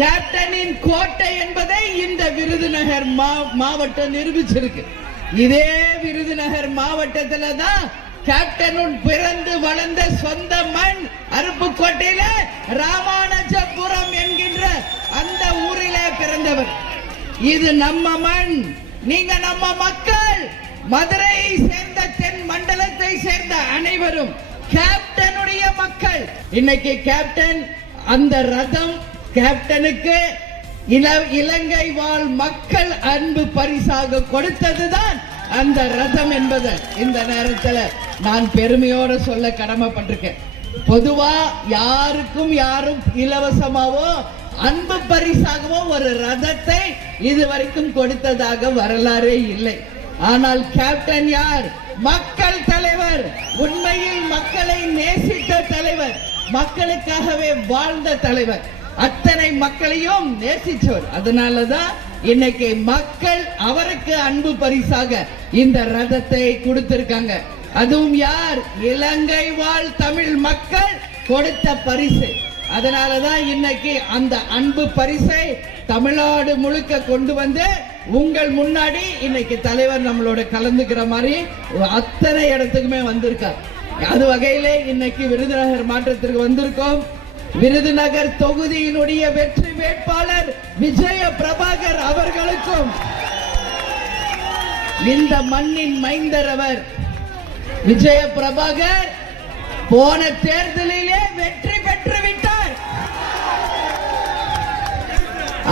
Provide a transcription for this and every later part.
கேப்டனின் கோட்டை என்பதை இந்த விருதுநகர் மாவட்டம் நிரூபிச்சிருக்கு. இதே விருதுநகர் மாவட்டத்துல தான் கேப்டன் பிறந்து வளர்ந்த சொந்த மண் அருப்புக்கோட்டையில ராமானுஜபுரம் என்கின்ற அந்த ஊரிலே பிறந்தவர். இது நம்ம மண், நீங்க நம்ம மக்கள். மதுரையை சேர்ந்த தென் மண்டலத்தை சேர்ந்த அனைவரும் கேப்டனுடைய மக்கள். இன்னைக்கு கேப்டன் அந்த ரதம் கேப்டனுக்கு இலங்கை வாழ் மக்கள் அன்பு பரிசாக கொடுத்ததுதான் அந்த ரதம் என்பது இந்த நேரத்தில் நான் பெருமையோடு சொல்ல கடமைப்பட்டிருக்கேன். பொதுவா யாருக்கும் யாரும் இலவசமாவோ அன்பு பரிசாகவோ ஒரு ரதத்தை இதுவரைக்கும் கொடுத்ததாக வரலாறே இல்லை. ஆனால் கேப்டன் யார்? மக்கள் தலைவர், உண்மையில் மக்களை நேசித்த தலைவர், மக்களுக்காகவே வாழ்ந்த தலைவர், அத்தனை மக்களையும் நேசிச்சவர். அதனாலதான் இன்னைக்கு மக்கள் அவருக்கு அன்பு பரிசாக இந்த ரதத்தை கொடுத்திருக்காங்க. அதுவும் யார்? இலங்கை வாழ் தமிழ் மக்கள் கொடுத்த பரிசு. அதனாலதான் இன்னைக்கு அந்த அன்பு பரிசை தமிழ்நாடு முழுக்க கொண்டு வந்து உங்கள் முன்னாடி இன்னைக்கு தலைவர் நம்மளோட கலந்துக்கிற மாதிரி அத்தனை இடத்துக்குமே வந்திருக்கார். அது வகையிலே இன்னைக்கு விருதுநகர் மாற்றத்திற்கு வந்திருக்கோம். விருதுநகர் தொகுதியினுடைய வெற்றி வேட்பாளர் விஜய பிரபாகர் அவர்களுக்கும், இந்த மண்ணின் மைந்தர் அவர் விஜய பிரபாகர் போன தேர்தலிலே வெற்றி பெற்று விட்டார்.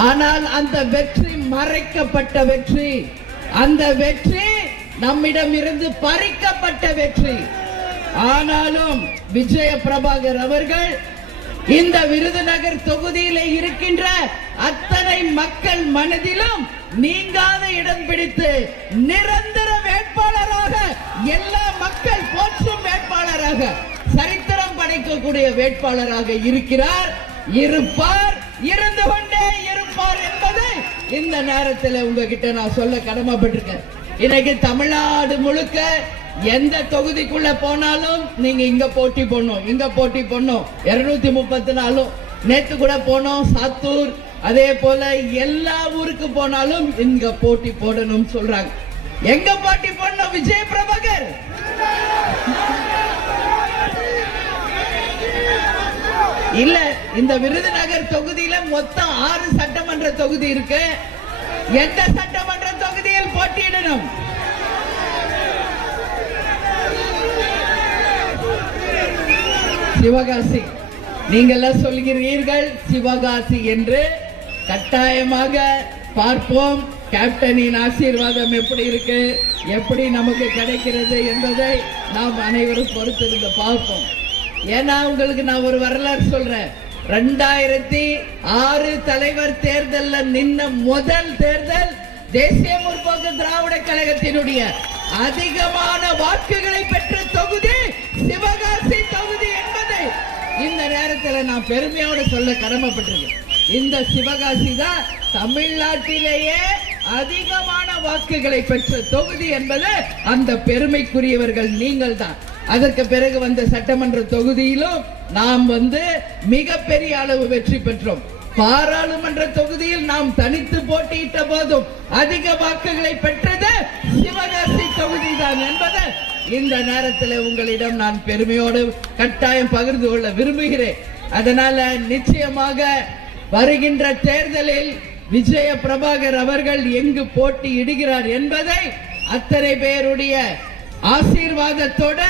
ஆனால் அந்த வெற்றி மறைக்கப்பட்ட வெற்றி, அந்த வெற்றி நம்மிடம் இருந்து பறிக்கப்பட்ட வெற்றி. ஆனாலும் விஜய பிரபாகர் அவர்கள் இந்த விருதுநகர் தொகுதியில் இருக்கின்ற அத்தனை மக்கள் மனதிலும் நீங்காத இடம் பிடித்து நிரந்தர வேட்பாளராக, எல்லா மக்கள் போற்றும் வேட்பாளராக, சரித்திரம் படைக்கக்கூடிய வேட்பாளராக இருக்கிறார், இருப்பார், இருந்து கொண்டே இருப்பார் என்பதை இந்த நேரத்தில் உங்ககிட்ட நான் சொல்ல கடமைப்பட்டிருக்கேன். இன்னைக்கு தமிழ்நாடு முழுக்க எந்த தொகுதிக்குள்ள போனாலும் நீங்க இங்க போட்டி போடணும், இங்க போட்டி போடணும். 234 நேத்து கூட போனோம் சாத்தூர், அதே போல எல்லா ஊருக்கு போனாலும் இங்க போட்டி போடணும் சொல்றாங்க. எங்க போட்டி போடணும்? விஜய பிரபாகர். இல்ல, இந்த விருதுநகர் தொகுதியில மொத்தம் 6 சட்டமன்ற தொகுதி இருக்கு. எந்த சட்டமன்ற தொகுதியில் போட்டியிடணும்? சிவகாசி. நீங்கள் சொல்கிறீர்கள் சிவகாசி என்று. கட்டாயமாக பார்ப்போம். கேப்டனின் ஆசீர்வாதம் எப்படி இருக்கு, எப்படி நமக்கு கிடைக்கிறது என்பதை நாம் அனைவரும் பொறுத்திருந்து பார்ப்போம். ஏன்னா உங்களுக்கு நான் ஒரு வரலாறு சொல்றேன். 2006 தலைவர் தேர்தலில் நின்ன முதல் தேர்தல் தேசிய முற்போக்கு திராவிட கழகத்தினுடைய அதிகமான வாக்குகளை பெற்ற தொகுதி சிவகாசி தொகுதி என்பதை இந்த நேரத்தில் நான் பெருமையோடு சொல்ல கடமைப்பட்டிருக்கேன். இந்த சிவகாசி தான் தமிழ்நாட்டிலேயே அதிகமான வாக்குகளை பெற்ற தொகுதி என்பது அந்த பெருமைக்குரியவர்கள் நீங்கள் தான். அதற்கு பிறகு வந்த சட்டமன்ற தொகுதியிலும் நாம் மிகப்பெரிய அளவு வெற்றி பெற்றோம். பாராளுமன்ற தொகுதியில் நாம் தனித்து போட்டியிட்ட போதும் அதிக வாக்குகளை பெற்றது சிவகாசி தொகுதி தான் என்பது இந்த நேரத்தில் உங்களிடம் நான் பெருமையோடு கட்டாயம் பகிர்ந்து கொள்ள விரும்புகிறேன். அதனால நிச்சயமாக வருகின்ற தேர்தலில் விஜய பிரபாகர் அவர்கள் எங்கு போட்டியிடுகிறார் என்பதை அத்தனை பேருடைய ஆசீர்வாதத்தோட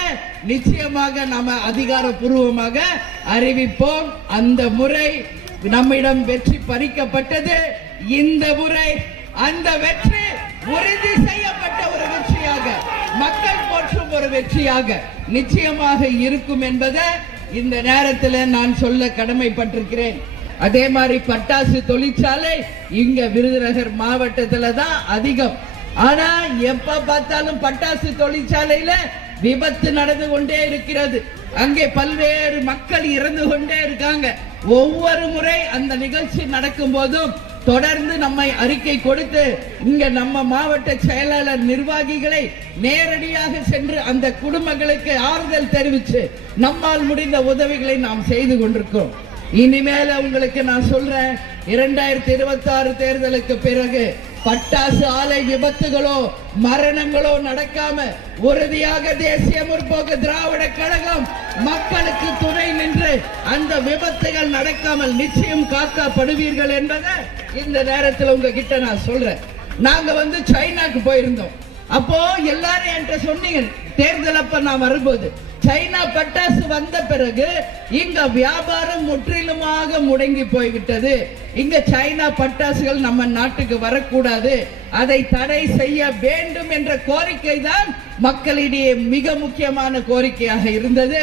நிச்சயமாக நாம அதிகாரப்பூர்வமாக அறிவிப்போம். அந்த முறை நம்மிடம் வெற்றி பறிக்கப்பட்டது. இந்த முறை அந்த வெற்றி உறுதி செய்யப்பட்ட ஒரு வெற்றியாக, மக்கள் போற்றும் ஒரு வெற்றியாக நிச்சயமாக இருக்கும் என்பதை இந்த நேரத்தில் நான் சொல்ல கடமைப்பட்டிருக்கிறேன். அதே மாதிரி பட்டாசு தொழிற்சாலை இங்க விருதுநகர் மாவட்டத்துல தான் அதிகம். ஆனா எப்ப பார்த்தாலும் பட்டாசு தொழிற்சாலையில விபத்து நடந்து கொண்டே இருக்கிறது. அங்கே பல்வேறு மக்கள் இறந்து கொண்டே இருக்காங்க. ஒவ்வொரு முறை அந்த நிகழ்ச்சி நடக்கும் போதும் தொடர்ந்து நம்மை அறிக்கை கொடுத்து இங்க நம்ம மாவட்ட செயலாளர் நிர்வாகிகளை நேரடியாக சென்று அந்த குடும்பங்களுக்கு ஆறுதல் தெரிவித்து நம்மால் முடிந்த உதவிகளை நாம் செய்து கொண்டிருக்கிறோம். இனிமேல உங்களுக்கு நான் சொல்றேன், 2026 தேர்தலுக்கு பிறகு பட்டாசு ஆலை விபத்துகளோ மரணங்களோ நடக்காம உறுதியாக தேசிய முற்போக்கு திராவிட கழகம் மக்களுக்கு துணை நின்று அந்த விபத்துகள் நடக்காமல் நிச்சயம் காக்கப்படுவீர்கள் என்பதை இந்த நேரத்தில் உங்ககிட்ட நான் சொல்றேன். நாங்க சைனாக்கு போயிருந்தோம். அப்போ எல்லாரும் என்கிட்ட சொன்னீங்க, தேர்தல் அப்ப நான் வரும்போது சைனா பட்டாசு வந்த பிறகு இங்க வியாபாரம் முற்றிலுமாக முடங்கி போய்விட்டது. இங்க சைனா பட்டாசுகள் நம்ம நாட்டுக்கு வரக்கூடாது, அதை தடை செய்ய வேண்டும் என்ற கோரிக்கை தான் மக்களிடையே மிக முக்கியமான கோரிக்கையாக இருந்தது.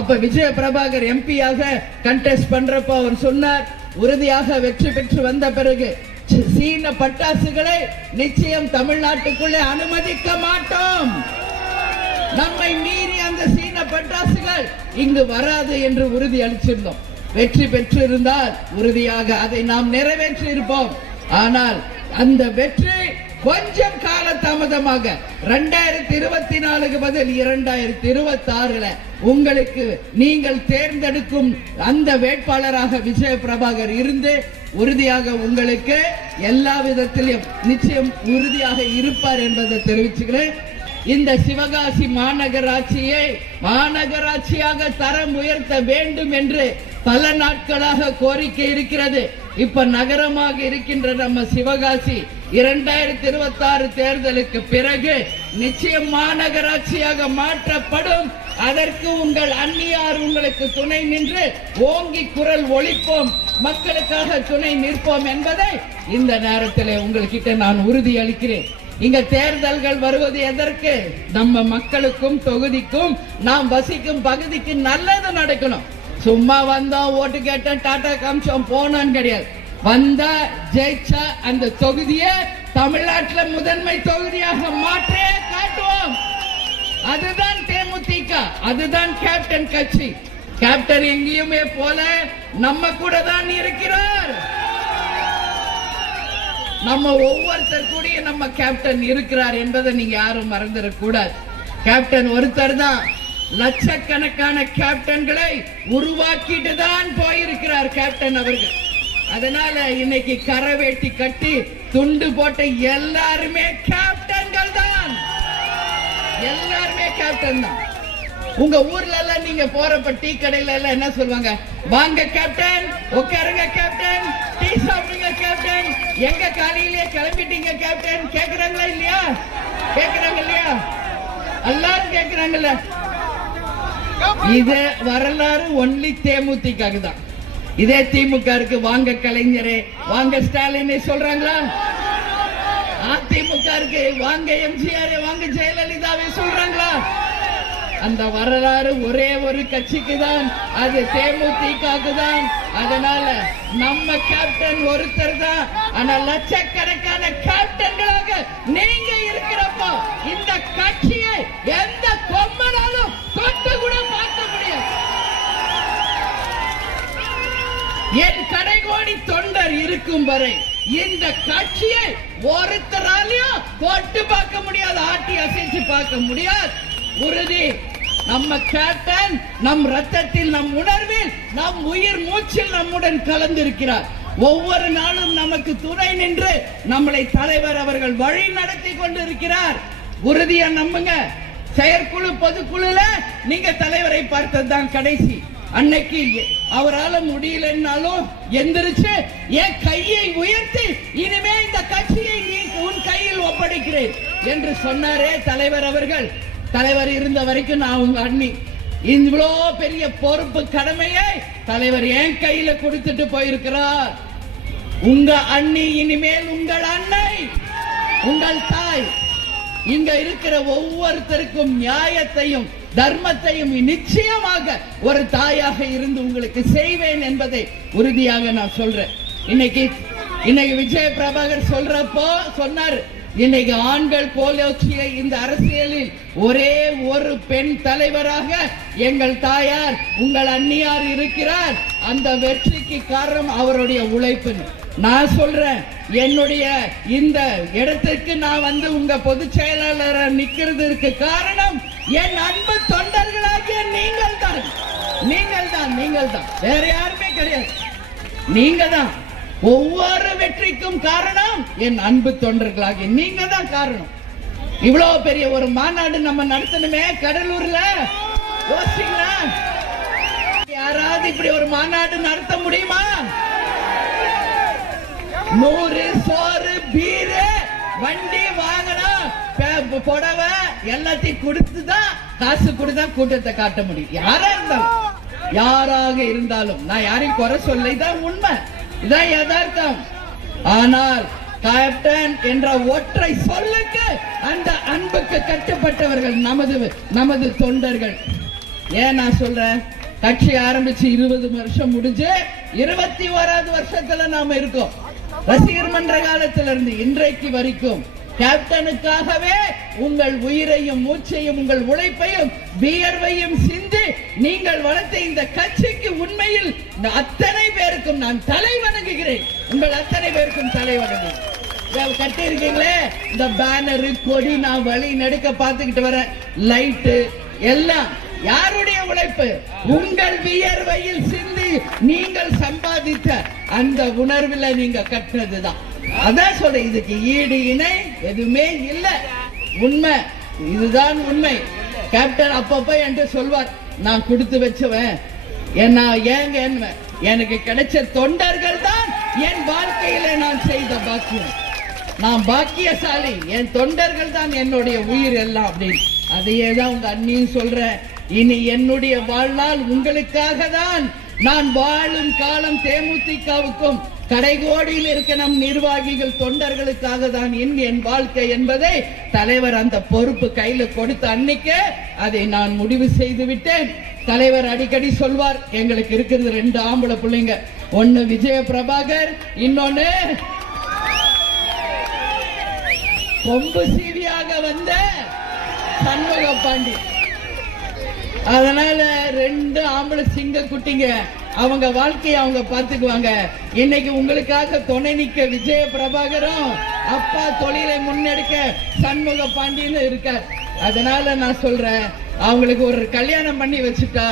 அப்ப விஜய பிரபாகர் எம்பியாக கண்டெஸ்ட் பண்றப்ப அவர் சொன்னார், உறுதியாக வெற்றி பெற்று வந்த பிறகு சீன பட்டாசுகளை நிச்சயம் தமிழ்நாட்டுக்குள்ளே அனுமதிக்க மாட்டோம், நம்மை மீறி அந்த சீன பட்டாசுகள் இங்கு வராது என்று உறுதி அளிச்சிருந்தோம். வெற்றி பெற்றிருந்தால் உறுதியாக அதை நாம் நிறைவேற்றி இருப்போம். ஆனால் அந்த வெற்றி கொஞ்சம் கால தாமதமாக 2024 பதில் 2026 உங்களுக்கு நீங்கள் தேர்ந்தெடுக்கும் அந்த வேட்பாளராக விஜய பிரபாகர் இருந்து உறுதியாக உங்களுக்கு எல்லா விதத்திலும் நிச்சயம் உறுதியாக இருப்பார் என்பதை தெரிவிச்சுக்கிறேன். இந்த சிவகாசி மாநகராட்சியை மாநகராட்சியாக தரம் உயர்த்த வேண்டும் என்று பல நாட்களாக கோரிக்கை இருக்கிறது. இப்ப நகரமாக இருக்கின்ற நம்ம சிவகாசி 2026 தேர்தலுக்கு பிறகு நிச்சயம் மாநகராட்சியாக மாற்றப்படும். அதற்கு உங்கள் அந்நியார் உங்களுக்கு துணை நின்று ஓங்கி குரல் ஒலிப்போம், மக்களுக்காக துணை நிற்போம் என்பதை இந்த நேரத்தில் உங்கள்கிட்ட நான் உறுதி அளிக்கிறேன். இங்க தேர்தல்கள் வருவது எதற்கு? நம்ம மக்களுக்கும் தொகுதிக்கும் நாம் வசிக்கும் பகுதிக்கு நல்லது நடக்கணும். சும்மா வந்தோம், ஓட்டு கேட்டோம், டாடா காமிச்சோம், போனோம் கிடையாது. வந்தா ஜெயிச்சா அந்த தொகுதியை தமிழ்நாட்டில் முதன்மை தொகுதியாக மாற்றே காட்டுவோம். அதுதான் தேமுதிக, அதுதான் கேப்டன் கட்சி. கேப்டன் எங்கேயுமே போல நம்ம கூட தான் இருக்கிறார். நம்ம ஒவ்வொருத்தர் கூட நம்ம கேப்டன் இருக்கிறார் என்பதை நீங்க யாரும் மறந்துடக்கூடாது. கேப்டன் ஒருத்தர் தான், லட்சக்கணக்கான கேப்டன்களை உருவாக்கிட்டு தான் போயிருக்கிறார் கேப்டன் அவர்கள். அதனால இன்னைக்கு கரை வேட்டி கட்டி துண்டு போட்ட எல்லாருமே கேப்டன்கள் தான், எல்லாருமே கேப்டன் தான். உங்க ஊர்ல எல்லாம் நீங்க போறப்ப டீ கடையில எல்லாம் என்ன சொல்லுவாங்க? வாங்க கேப்டன், உட்காருங்க கேப்டன், டீ சாப்பிடுங்க கேப்டன், எங்க காலையிலேயே கிளம்பிட்டீங்க கேப்டன் கேக்குறாங்களா இல்லையா? கேக்குறாங்க இல்லையா? எல்லாரும் கேக்குறாங்கல்ல. இது வரலாறு ஒன்லி தேமுதிக தான். இதே திமுக இருக்கு, வாங்க கலைஞரே, வாங்க ஸ்டாலின் சொல்றாங்களா? அதிமுக இருக்கு, வாங்க எம்ஜிஆர், வாங்க ஜெயலலிதாவே சொல்றாங்களா? அந்த வரலாறு ஒரே ஒரு கட்சிக்கு தான், அது தேமுதிக தான். அதனால நம்ம கேப்டன் ஒருத்தர் தான். ஆனா லட்சக்கணக்கான கேப்டன்களாக நீங்க இருக்கிறப்போ இந்த கட்சியை எந்த கொம்பனாலும் தொட்டு கூட பார்க்க முடியாது. என் கடைகோடி தொண்டர் இருக்கும் வரை இந்த கட்சியை ஒருத்தராலையும் தொட்டு பார்க்க முடியாது, ஆட்டி அசைச்சு பார்க்க முடியாது. உறுதி. நம்ம கேப்டன் நம் ரத்தத்தில், நம் உணர்வில், நம் உயிர் மூச்சில் நம்முடன் கலந்திருக்கிறார். ஒவ்வொரு நாளும் நமக்கு துணை நின்று நம்மளை தலைவர் அவர்கள் வழி நடத்தி கொண்டிருக்கிறார். உறுதியா நம்புங்க. செயற்குழு பொதுக்குழுல நீங்க தலைவரை பார்த்ததுதான் கடைசி. அன்னைக்கு அவரால் முடியலன்னாலும் எந்திரிச்சு என் கையை உயர்த்தி இனிமே இந்த கட்சியை நீ உன் கையில் ஒப்படைக்கிறேன் என்று சொன்னாரே தலைவர் அவர்கள். தலைவர் இருந்த வரைக்கும் நான் உங்க அண்ணி, இவ்வளோ பெரிய பொறுப்பு கடமையை தலைவர் என் கையில கொடுத்துட்டு போயிருக்கிறார். உங்க அண்ணி இனிமேல் உங்கள் அன்னை, உங்கள் தாய். இங்க இருக்கிற ஒவ்வொருத்தருக்கும் நியாயத்தையும் தர்மத்தையும் நிச்சயமாக ஒரு தாயாக இருந்து உங்களுக்கு செய்வேன் என்பதை உறுதியாக நான் சொல்றேன். இன்னைக்கு விஜய பிரபாகர் சொல்றப்போ சொன்னார், இன்னைக்கு ஆண்கள் போலோச்சிய இந்த அரசியலில் ஒரே ஒரு பெண் தலைவராக எங்கள் தாயார் உங்கள் அண்ணியார் இருக்கிறார். அந்த வெற்றிக்கு காரணம் அவருடைய உழைப்பு. நான் சொல்றேன், என்னுடைய இந்த இடத்துக்கு நான் உங்க பொதுச் செயலாளர் நிக்கிறதுக்கு காரணம் என் அன்பு தொண்டர்களாகிய நீங்கள் தான். நீங்கள் தான் வேற யாருமே கிடையாது. நீங்க தான் ஒவ்வொரு வெற்றிக்கும் காரணம் என் அன்பு தொண்டர்களாகி நீங்க தான் காரணம். இவ்வளவு பெரிய ஒரு மாநாடு நம்ம நடத்தணுமே கடலூர்ல, யோசிங்களா? யாராவது இப்படி ஒரு மாநாடு நடத்த முடியுமா? 100 சோறு பீரு வண்டி வாகனம் புடவை எல்லாத்தையும் கொடுத்துதான், காசு கொடுத்தா கூட்டத்தை காட்ட முடியும். யாராக இருந்தாலும் நான் யாரையும் குறை சொல்ல, இதான் உண்மை, இதான் யதார்த்தம். ஆனால் கேப்டன் என்ற ஒற்றை சொல்லுக்கு அந்த அன்புக்கு கட்டுப்பட்டவர்கள் நமது தொண்டர்கள். ஏன் நான் சொல்றேன், கட்சி ஆரம்பிச்சு 20 வருஷம் முடிஞ்சு 21வது வருஷத்துல நாம இருக்கோம். ரசிகர் மன்ற காலத்துல இருந்து இன்றைக்கு வரைக்கும் கேப்டனுக்காகவே உங்கள் உயிரையும் மூச்சையும் உங்கள் உழைப்பையும் வியர்வையும் சிந்தி நீங்கள் வளர்த்த இந்த கட்சிக்கு உண்மையில் அத்தனை பேருக்கும் நான் தலை வணங்குகிறேன். உங்கள் அத்தனை பேருக்கும் தலை வணங்குகிறேன். கட்டி இருக்கீங்களே இந்த பேனரு கொடி, நான் வழி நடுக்க பார்த்துக்கிட்டு வரேன், லைட்டு எல்லாம் யாருடைய உழைப்பு? உங்கள் வியர்வையில் சிந்தி நீங்கள் சம்பாதித்த அந்த உணர்வுல நீங்க கட்டினதுதான். அதான் சொல்ற, இதுக்கு ஈடு இணை எதுவுமே இல்ல. உண்மை, இதுதான் உண்மை. கேப்டன் அப்பப்ப என்று சொல்வார், நான் கொடுத்து வச்சவன் என்ன ஏங்க, எனக்கு கிடைச்ச தொண்டர்கள் தான் என் வாழ்க்கையில நான் செய்த பாக்கியம், நான் பாக்கியசாலி, என் தொண்டர்கள் தான் என்னுடைய உயிர் எல்லாம் அப்படின்னு. அதையே தான் உங்க அண்ணியும் சொல்ற, இனி என்னுடைய வாழ்நாள் உங்களுக்காக தான். நான் வாழும் காலம் தேமுதிகவுக்கும் கடைகோடியில் இருக்க நம் நிர்வாகிகள் தொண்டர்களுக்காக தான் என் வாழ்க்கை என்பதை தலைவர் அந்த பொறுப்பு கையில கொடுத்த அன்னைக்கு அதை நான் முடிவு செய்து விட்டேன். தலைவர் அடிக்கடி சொல்வார், எங்களுக்கு இருக்கிறது 2 ஆம்பளை பிள்ளைங்க, ஒன்னு விஜய பிரபாகர், இன்னொன்னு கொம்பு சீவியாக வந்த சண்முக பாண்டி. அதனால 2 ஆம்பளை சிங்க குட்டிங்க, அவங்க வாழ்க்கையை அவங்க பார்த்துக்குவாங்க. இன்னைக்கு உங்களுக்காக துணை நிக்க விஜய பிரபாகரும், அப்பா தொழிலை முன்னெடுக்க சண்முக பாண்டியன்னு இருக்கார். அதனால நான் சொல்றேன், அவங்களுக்கு ஒரு கல்யாணம் பண்ணி வச்சுட்டா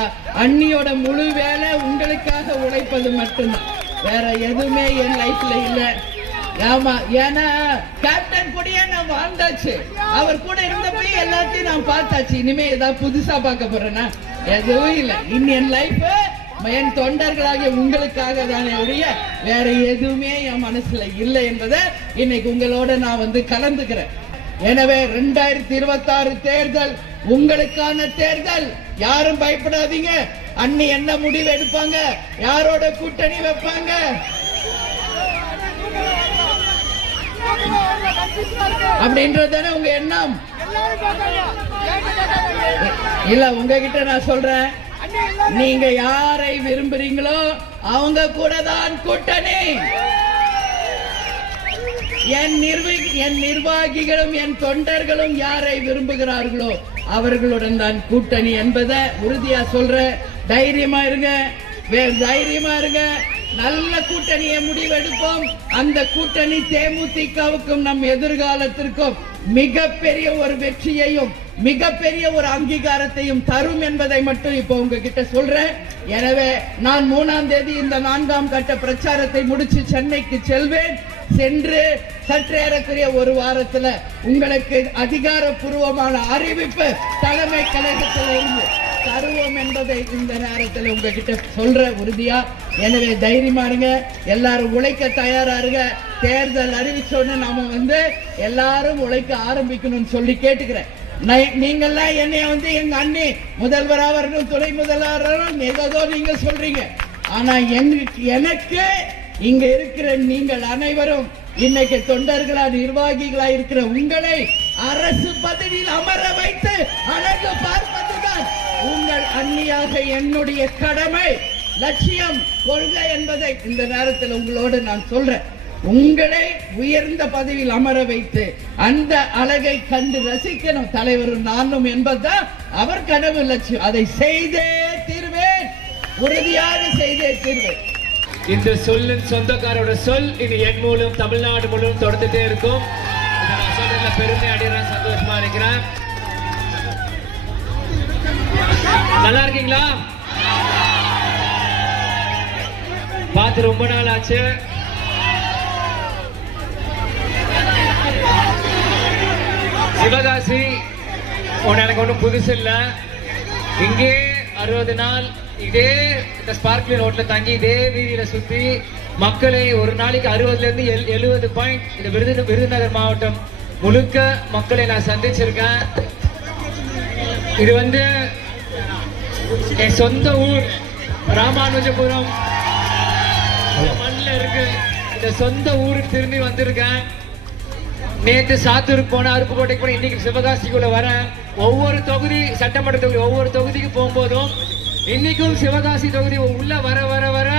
அண்ணியோட முழு வேலை உங்களுக்காக உழைப்பது மட்டும்தான், வேற எதுவுமே என் லைஃப்ல இல்ல. ஆமா, ஏன்னா கேப்டன் கூடயே நான் வாழ்ந்தாச்சு, அவர் கூட இருந்தப்ப எல்லாத்தையும் நான் பார்த்தாச்சு. இனிமே ஏதாவது புதுசா பார்க்க போறேன்னா எதுவும் இல்லை. இனி என் லைஃப் என் தொண்டர்களாகிய உங்களுக்காக தானே ஒழிய வேற எதுவுமே என் மனசுல இல்லை என்பதை இன்னைக்கு உங்களோட நான் கலந்துக்கிறேன். எனவே 2026 தேர்தல் உங்களுக்கான தேர்தல். யாரும் பயப்படாதீங்க. அண்ணி என்ன முடிவு எடுப்பாங்க, யாரோட கூட்டணி வைப்பாங்க, அப்படின்றதானே உங்க எண்ணம் இல்ல. உங்ககிட்ட நான் சொல்றேன், நீங்க யாரை விரும்புறீங்களோ அவங்க கூட தான் கூட்டணி. என் நிர்வாகிகளும் என் தொண்டர்களும் யாரை விரும்புகிறார்களோ அவர்களுடன் தான் கூட்டணி என்பதை உறுதியா சொல்ற. தைரியமா இருங்க, தைரியமா இருங்க. நல்ல கூட்டணியை முடிவெடுப்போம். அந்த கூட்டணி தேமுதிகவுக்கும் நம் எதிர்காலத்திற்கும் மிகப்பெரிய ஒரு வெற்றியையும் மிகப்பெரிய ஒரு அங்கீகாரத்தையும் தரும் என்பதை மட்டும் இப்போ உங்ககிட்ட சொல்றேன். எனவே நான் 3ஆம் தேதி இந்த 4ஆம் கட்ட பிரச்சாரத்தை முடிச்சு சென்னைக்கு செல்வேன். சென்று சற்றேறக்குரிய ஒரு வாரத்துல உங்களுக்கு அதிகாரப்பூர்வமான அறிவிப்பு தலைமை கழகத்தில் இருந்து தருவோம் என்பதை இந்த நேரத்தில் உங்ககிட்ட சொல்ற உறுதியா. எனவே தைரியமா இருங்க, எல்லாரும் உழைக்க தயாரா இருங்க. தேர்தல் அறிவிச்சோன்னு நாம எல்லாரும் உழைக்க ஆரம்பிக்கணும்னு சொல்லி கேட்டுக்கிறேன். நீங்கெல்லாம் என்னைய எங்க அண்ணி முதல்வரா வரணும், துணை முதல்வரும் ஏதோ நீங்க சொல்றீங்க. ஆனா எனக்கு இங்க இருக்கிற நீங்கள் அனைவரும் இன்னைக்கு தொண்டர்களா நிர்வாகிகளா இருக்கிற உங்களை அரசு பதவியில் அமர வைத்து அழகு பார்ப்பதுதான் உங்கள் அண்ணியாக என்னுடைய கடமை, லட்சியம், கொள்கை என்பதை இந்த நேரத்தில் உங்களோடு நான் சொல்றேன். உங்களை உயர்ந்த பதவியில் அமர வைத்து அந்த அழகை கண்டு ரசிக்கணும் தலைவரும் நானும் என்பதுதான் அவர் கனவு, லட்சியம். அதை செய்தே தீர்வேன், உறுதியாக செய்தே தீர்வேன். இந்த சொல்லின் சொந்தக்காரோட சொல் இனி என் மூலம் தமிழ்நாடு முழுவதும் தொடர்ந்துட்டே இருக்கும். பெருமை அடைகிறேன், சந்தோஷமா இருக்கிறேன். நல்லா இருக்கீங்களா? பார்த்து ரொம்ப நாள் ஆச்சு. சிவகாசி எனக்கு ஒன்றும் புதுசு இல்லை. இங்கே 60 நாள் இதே இந்த ஸ்பார்க்லின் ரோட்ல தங்கி இதே வீதியில சுத்தி மக்களை ஒரு நாளைக்கு 60ல இருந்து 70 பாயிண்ட் இந்த விருதுநகர் மாவட்டம் முழுக்க மக்களை நான் சந்திச்சிருக்கேன். இது என் சொந்த ஊர் ராமானுஜபுரம் மண்ணில் இருக்கு. இந்த சொந்த ஊருக்கு திரும்பி வந்திருக்கேன். நேற்று சாத்தூருக்கு போன, அருப்புக்கோட்டைக்கு போன, இன்னைக்கு சிவகாசிக்குள்ள வரேன். ஒவ்வொரு தொகுதி சட்டமன்ற தொகுதி ஒவ்வொரு தொகுதிக்கு போகும்போதும் இன்னைக்கும் சிவகாசி தொகுதி உள்ள வர வர வர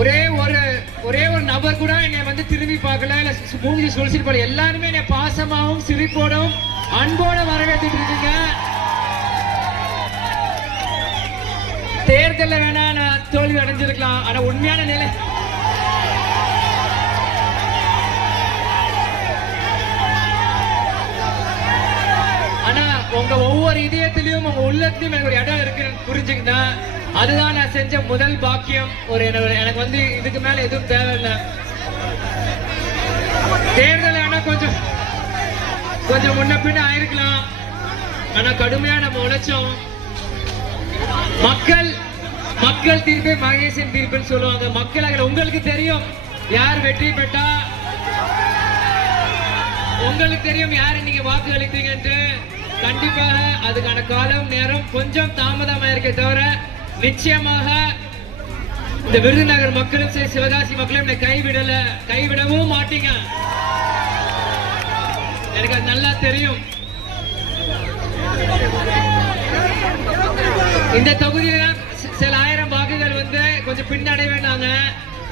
ஒரே ஒரு நபர் கூட என்னை திரும்பி பார்க்கல, இல்ல மூஞ்சி சொல்லிட்டு போல. எல்லாருமே என்னை பாசமாவும் சிரிப்போடும் அன்போட வரவேற்றுட்டு இருக்கீங்க. தேர்தலில் வேணா நான் தோல்வி அடைஞ்சிருக்கலாம், ஆனா உண்மையான நிலை உங்க ஒவ்வொரு இதயத்திலையும் உங்க உள்ளத்திலும் எனக்கு ஒரு இடம் இருக்குன்னு புரிஞ்சுக்கிட்டா அதுதான் நான் செஞ்ச முதல் பாக்கியம். எனக்கு இதுக்கு மேல எதுவும் தேவையில்லை. தேர்தல் ஆனா கொஞ்சம் முன்ன பின்ன ஆயிருக்கலாம், ஆனா கடுமையா நம்ம உழைச்சோம். மக்கள் தீர்ப்பே மகேசன் தீர்ப்புன்னு சொல்லுவாங்க. மக்கள் உங்களுக்கு தெரியும் யார் வெற்றி பெற்றா, உங்களுக்கு தெரியும் யார் இன்னைக்கு வாக்கு அளித்தீங்கன்ட்டு. கண்டிப்பாக அதுக்கான காலம் நேரம் கொஞ்சம் தாமதமா இருக்க தவிர நிச்சயமாக இந்த விருதுநகர் மக்களும் சரி சிவகாசி மக்களும் கைவிடவும் மாட்டீங்க. எனக்கு அது நல்லா தெரியும். இந்த தொகுதியில சில ஆயிரம் வாக்குகள் கொஞ்சம் பின்னடைவேனாங்க.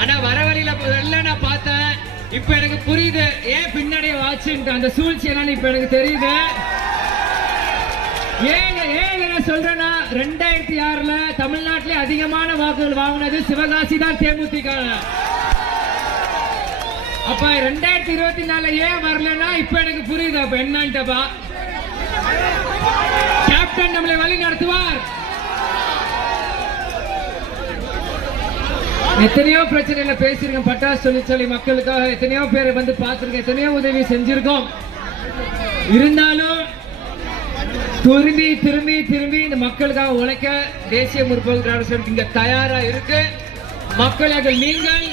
ஆனா வர வழியில நான் பார்த்தேன். இப்ப எனக்கு புரியுது ஏன் பின்னடைய ஆச்சுன்ட்டு. அந்த சூழ்ச்சி எல்லாம் இப்ப எனக்கு தெரியுது. ஏன் சொல்றேன்னா 2006ல தமிழ்நாட்டிலே அதிகமான வாக்குகள் வாங்கினது சிவகாசி தான் தேமுதிக. அப்ப 2024 ஏன் வரலன்னா இப்ப எனக்கு புரியுது. அப்ப என்னன்ட்டப்பா கேப்டன் நம்மளை வழி நடத்துவார். எத்தனையோ பிரச்சனையில பேசிருக்கேன். பட்டாசு தொழிற்சாலை மக்களுக்காக எத்தனையோ பேரை பார்த்திருக்கேன், எத்தனையோ உதவி செஞ்சிருக்கோம். இருந்தாலும் திரும்பி இந்த மக்களுக்காக உழைக்க தேசிய முற்போக்கு திராவிட கழகம் இங்க தயாரா இருக்கு. மக்களுக்கு நீங்கள்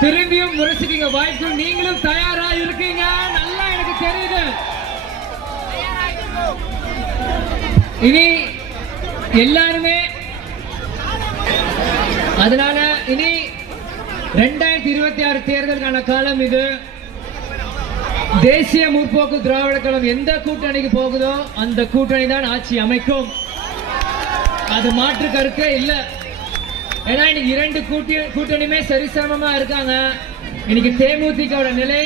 திரும்பியும் முரசிக்க வாய்ப்பு, நீங்களும் தயாரா இருக்கீங்க. நல்லா எனக்கு தெரியுது. இனி எல்லாருமே அதனால இனி 2026 தேர்தலுக்கான காலம் இது. தேசிய முற்போக்கு திராவிட கழகம் எந்த கூட்டணிக்கு போகுதோ அந்த கூட்டணி தான் ஆட்சி அமைக்கும். அது மாற்று கருத்தே இல்ல. ஏன்னா இன்னைக்கு 2 கூட்டணியுமே சரிசமமா இருக்காங்க. இன்னைக்கு தேமுதிக நிலை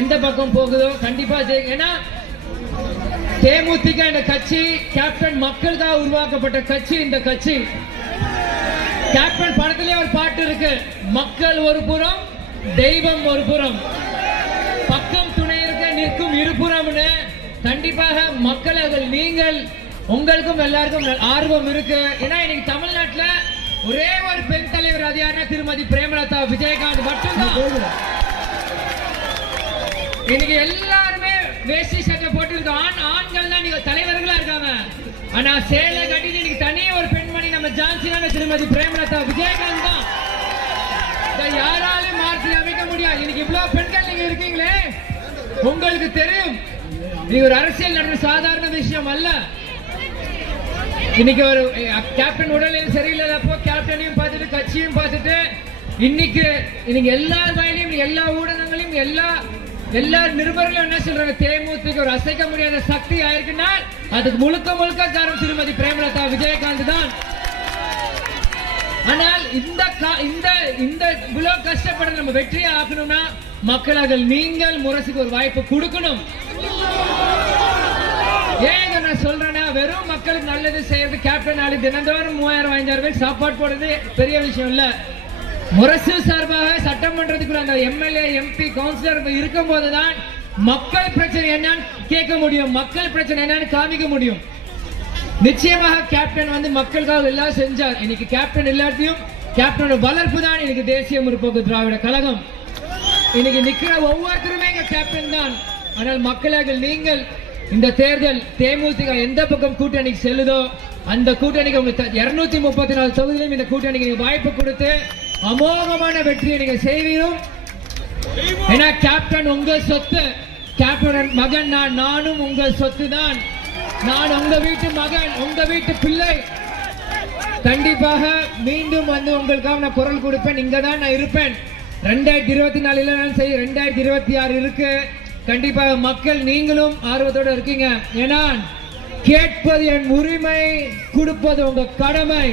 எந்த பக்கம் போகுதோ கண்டிப்பா ஏன்னா தேமுதிக இந்த கட்சி கேப்டன் மக்களுக்காக உருவாக்கப்பட்ட கட்சி. இந்த கட்சி கேப்டன் படத்திலே ஒரு பாட்டு இருக்கு, மக்கள் ஒரு புறம் தெய்வம் ஒரு புறம், பக்கம் துணை இருக்க நிற்கும் இருபுறம்னு. கண்டிப்பாக மக்கள் நீங்கள் உங்களுக்கும் எல்லாருக்கும் ஆர்வம் இருக்கு. ஏன்னா இன்னைக்கு தமிழ்நாட்டுல ஒரே ஒரு பெண் தலைவர், அது யாருன்னா திருமதி பிரேமலதா விஜயகாந்த் மட்டும்தான். இன்னைக்கு எல்லாருமே வேஷ்டி சட்டை போட்டு ஆண்கள் தான் நீங்க தலைவர்களா இருக்காங்க. ஆனா சேலை கட்டி இன்னைக்கு தனியே ஒரு பெண்மணி நம்ம ஜான்சினா திருமதி பிரேமலதா விஜயகாந்த் தான். யாராலும் மாற்றி அமைக்க முடியாது. இன்னைக்கு இவ்வளவு பெண்கள் நீங்க இருக்கீங்களே, உங்களுக்கு தெரியும் நீங்க ஒரு அரசியல் நடந்த சாதாரண விஷயம் அல்ல. இன்னைக்கு ஒரு கேப்டன் உடல்நிலை சரியில்லாதப்போ கேப்டனையும் பார்த்துட்டு கட்சியும் பார்த்துட்டு இன்னைக்கு எல்லா வயலையும் எல்லா ஊடகங்களையும் எல்லா நிருபர்களும் என்ன சொல்றாங்க, தேமுதிக ஒரு அசைக்க முடியாத சக்தி ஆயிருக்குன்னா அதுக்கு முழுக்க காரணம் திருமதி பிரேமலதா விஜயகாந்த் தான். ஆனால் இந்த இவ்வளவு கஷ்டப்பட நம்ம வெற்றியை ஆக்கணும்னா மக்களாக நீங்கள் முரசுக்கு ஒரு வாய்ப்பு கொடுக்கணும். ஏன் நான் சொல்றேன்னா வெறும் மக்களுக்கு நல்லது செய்யறது கேப்டன் ஆளு தினந்தோறும் 3000-5000 பேர் சாப்பாடு போடுறது பெரிய விஷயம் இல்ல. முரசு சார்பாக சட்டமன்றத்துக்குள்ள அந்த எம்எல்ஏ எம்பி கவுன்சிலர் இருக்கும் போதுதான் மக்கள் பிரச்சனை என்னன்னு கேட்க முடியும், மக்கள் பிரச்சனை என்னன்னு காமிக்க முடியும். நிச்சயமாக கேப்டன் மக்களுக்காக எல்லாம் செஞ்சார். இன்னைக்கு கேப்டன் எல்லாத்தையும் கேப்டனோட வளர்ப்பு தான் இன்னைக்கு தேசிய முற்போக்கு திராவிட கழகம். இன்னைக்கு நிக்கிற ஒவ்வொருத்தருமே எங்க கேப்டன் தான். ஆனால் மக்களாக நீங்கள் இந்த தேர்தல் தேமுதிக எந்த பக்கம் கூட்டணிக்கு செல்லுதோ அந்த கூட்டணிக்கு உங்களுக்கு 234 தொகுதியிலும் இந்த கூட்டணிக்கு நீங்க வாய்ப்பு கொடுத்து அமோகமான வெற்றியை நீங்க செய்வீரும். ஏன்னா கேப்டன் உங்க சொத்து, கேப்டன் மகன் நானும் உங்கள் சொத்து தான். நான் உங்க வீட்டு மகன், உங்க வீட்டு பிள்ளை. கண்டிப்பாக மீண்டும் வந்து உங்களுக்காக நான் குரல் கொடுப்பேன். இங்க தான் நான் இருப்பேன். 2024 நான் செய்ய 2026 இருக்கு. கண்டிப்பாக மக்கள் நீங்களும் ஆர்வத்தோட இருக்கீங்க. ஏன்னா கேட்பது என் உரிமை, கொடுப்பது உங்க கடமை.